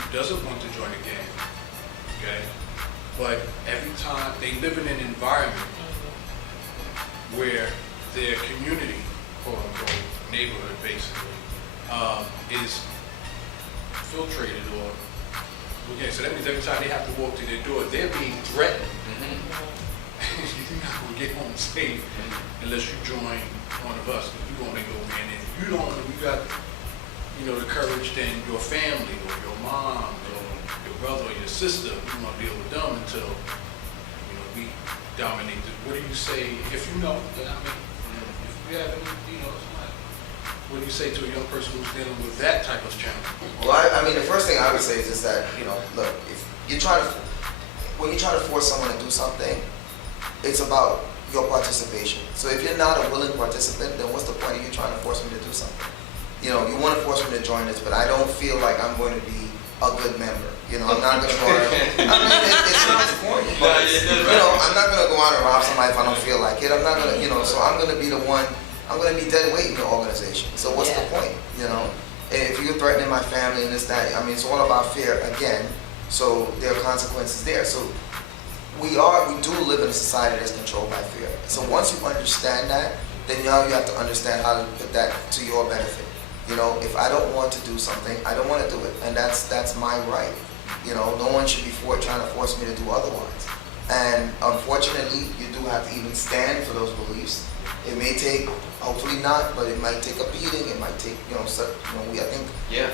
who doesn't want to join a gang, okay? But every time they live in an environment where their community, quote unquote, neighborhood basically, is filtrated or, okay, so that means every time they have to walk to their door, they're being threatened. You're not going to get home safe unless you join one of us. You're going to go in, and if you don't, you got, you know, the courage, then your family or your mom or your brother or your sister, you won't deal with them until, you know, we dominate. What do you say, if you know, I mean, if you have any, you know, what do you say to a young person who's dealing with that type of challenge? Well, I mean, the first thing I would say is just that, you know, look, if you're trying to, when you're trying to force someone to do something, it's about your participation. So if you're not a willing participant, then what's the point of you trying to force me to do something? You know, you want to force me to join this, but I don't feel like I'm going to be a good member. You know, I'm not going to go out. I mean, it sounds corny, but you know, I'm not going to go out and rob somebody if I don't feel like it. I'm not going to, you know, so I'm going to be the one. I'm going to be dead weight in the organization. So what's the point? You know, if you're threatening my family and this, that, I mean, it's all about fear again. So there are consequences there. So we do live in a society that's controlled by fear. So once you understand that, then now you have to understand how to put that to your benefit. You know, if I don't want to do something, I don't want to do it, and that's my right. You know, no one should be trying to force me to do otherwise. And unfortunately, you do have to even stand for those beliefs. It may take, hopefully not, but it might take a beating. It might take, you know, I think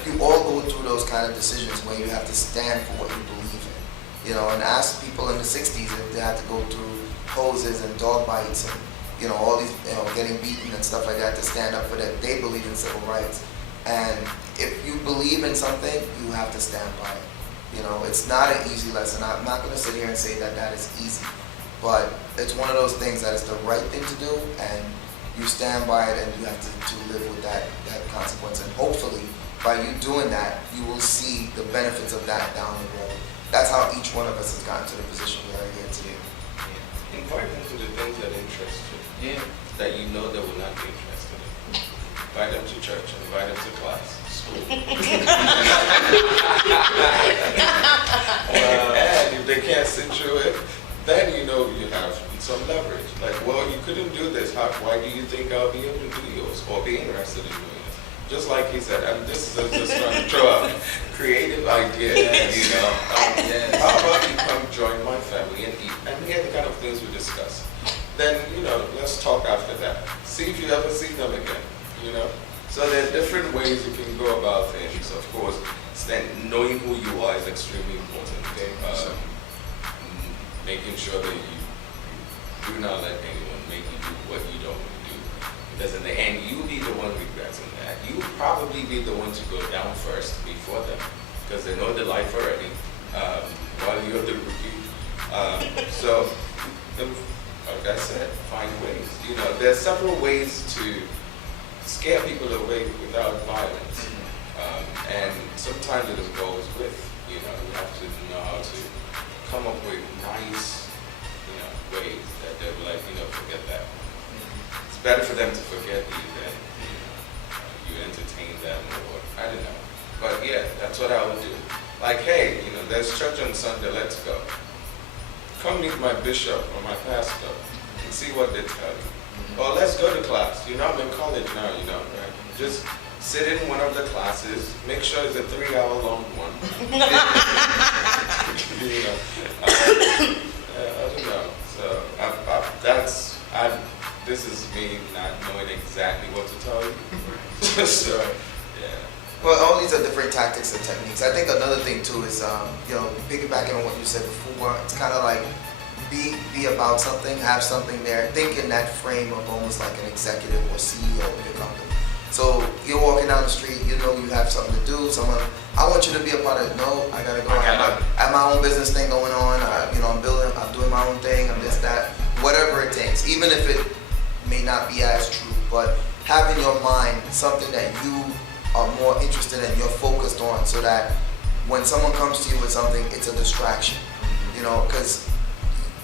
you all go through those kind of decisions where you have to stand for what you believe in. You know, and ask people in the 60s if they had to go through hoses and dog bites and, you know, all these, you know, getting beaten and stuff like that to stand up for that. They believe in civil rights. And if you believe in something, you have to stand by it. You know, it's not an easy lesson. I'm not going to sit here and say that that is easy. But it's one of those things that is the right thing to do, and you stand by it, and you have to live with that consequence. And hopefully, by you doing that, you will see the benefits of that down the road. That's how each one of us has gotten to the position we are here today. Invite them to the things that interest you, that you know they will not be interested in. Invite them to church, invite them to class, school. And if they can't sit through it, then you know you have some leverage. Like, well, you couldn't do this. Why do you think I'll be able to do yours or be interested in doing it? Just like he said, and this is just trying to throw out creative ideas, you know. How about you come join my family and eat and hear the kind of things we discuss? Then, you know, let's talk after that. See if you ever see them again, you know. So there are different ways you can go about things. Of course, knowing who you are is extremely important. Okay? Making sure that you do not let anyone make you do what you don't want to do. Because in the end, you'll be the one regretting that. You'll probably be the one to go down first before them, because they know the life already, while you're the rookie. So, like I said, find ways. You know, there's several ways to scare people away without violence. And sometimes it goes with, you know, you have to know how to come up with nice, you know, ways that they'll be like, you know, forget that. It's better for them to forget you than, you know, you entertain them or, I don't know. But yeah, that's what I would do. Like, hey, you know, there's church on Sunday, let's go. Come meet my bishop or my pastor and see what they tell you. Or let's go to class. You know, I'm in college now, you know, right? Just sit in one of the classes, make sure it's a 3-hour-long one. You know, I don't know. So this is me not knowing exactly what to tell you. So, yeah. Well, all these are different tactics and techniques. I think another thing too is, you know, piggybacking on what you said before, it's kind of like be about something, have something there. Think in that frame of almost like an executive or CEO of your company. So you're walking down the street, you know you have something to do. Someone, I want you to be a part of it. No, I gotta go. I have my own business thing going on. You know, I'm doing my own thing. I'm this, that, whatever it takes. Even if it may not be as true, but have in your mind something that you are more interested in, you're focused on, so that when someone comes to you with something, it's a distraction. You know, because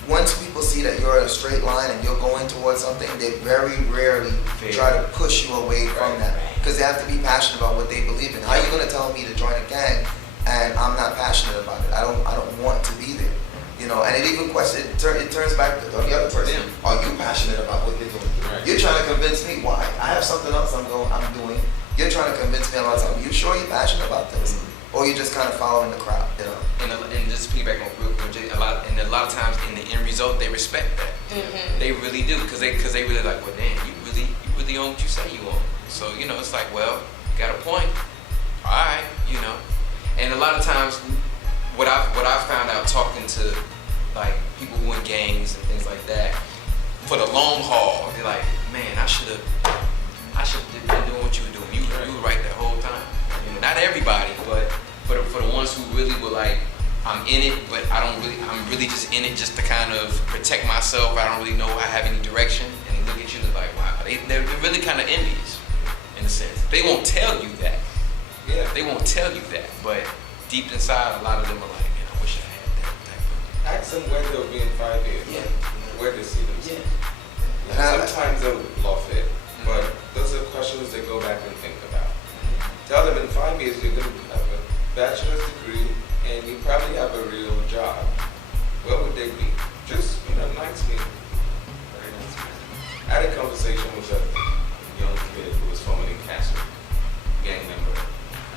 once people see that you're in a straight line and you're going towards something, they very rarely try to push you away from that, because they have to be passionate about what they believe in. How are you going to tell me to join a gang and I'm passionate about it. I don't want to be there. You know, and it even it turns back to the other person. Yeah. Are you passionate about what you're doing? Right. You're trying to convince me why. I have something else I'm doing. You're trying to convince me about something. You sure you're passionate about this? Or you just kind of following the crowd, you know? And just to piggyback on real quick, a lot of times in the end result, they respect that. Mm-hmm. They really do, because they really like, well, damn, you really own what you say you own. So, you know, it's like, well, you got a point. All right, you know. And a lot of times, what I've found out talking to like people who in gangs and things like that, for the long haul, they're like, man, I should have been doing what you were doing. You were right that whole time. You know, not everybody, but for the ones who really were like, I'm in it, but I'm really just in it just to kind of protect myself. I don't really know I have any direction. And look at you and like, wow, they're really kind of envious in a sense. They won't tell you that. Yeah. They won't tell you that, but deep inside, a lot of them are like, man, I wish I had that type of. Ask them where they'll be in 5 years. Yeah. Where they see themselves. Yeah. Yeah, sometimes they'll bluff it, but those are questions they go back and think about. Tell them in 5 years you're going to have a bachelor's degree and you probably have a real job. What would they be? Just, nice meeting. Very nice meeting. I had a conversation with a young kid who was formerly cancer gang member.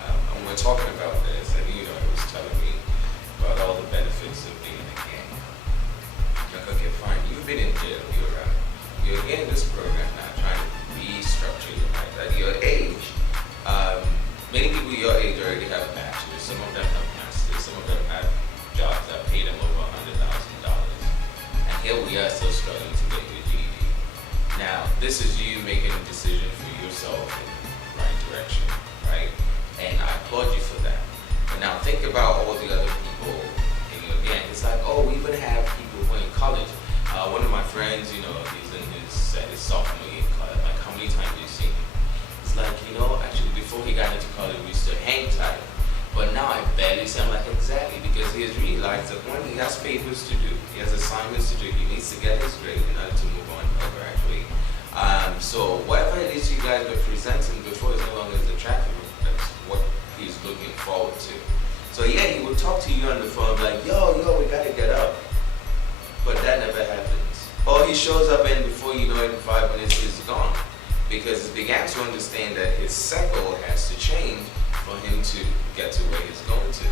And we were talking about this, and he was telling me about all the benefits of being in a gang. Like, okay, fine, you've been in jail, you're in this program now, trying to restructure your life. At your age, many people your age already have a bachelor's, some of them have masters, some of them have jobs that pay them over $100,000. And here we are still struggling to get your GED. Now, this is you making a decision for yourself in the right direction, right? And I applaud you for that. But now think about all the other people in your gang. It's like, oh, we even have people who are in college. One of my friends, he's in his sophomore year in college. Like, how many times have you seen him? It's like, actually before he got into college, we used to hang tight. But now I barely see him. Like, exactly, because he has realized that one, he has papers to do. He has assignments to do. He needs to get his grade in order to move on or graduate. So whatever it is you guys were presenting before is no longer as attractive. That's what he's looking forward to. So yeah, he will talk to you on the phone like, yo, we gotta get up. But that never happens. Or he shows up and before you know it, in 5 minutes, he's gone. Because he began to understand that his cycle has to change for him to get to where he's going to.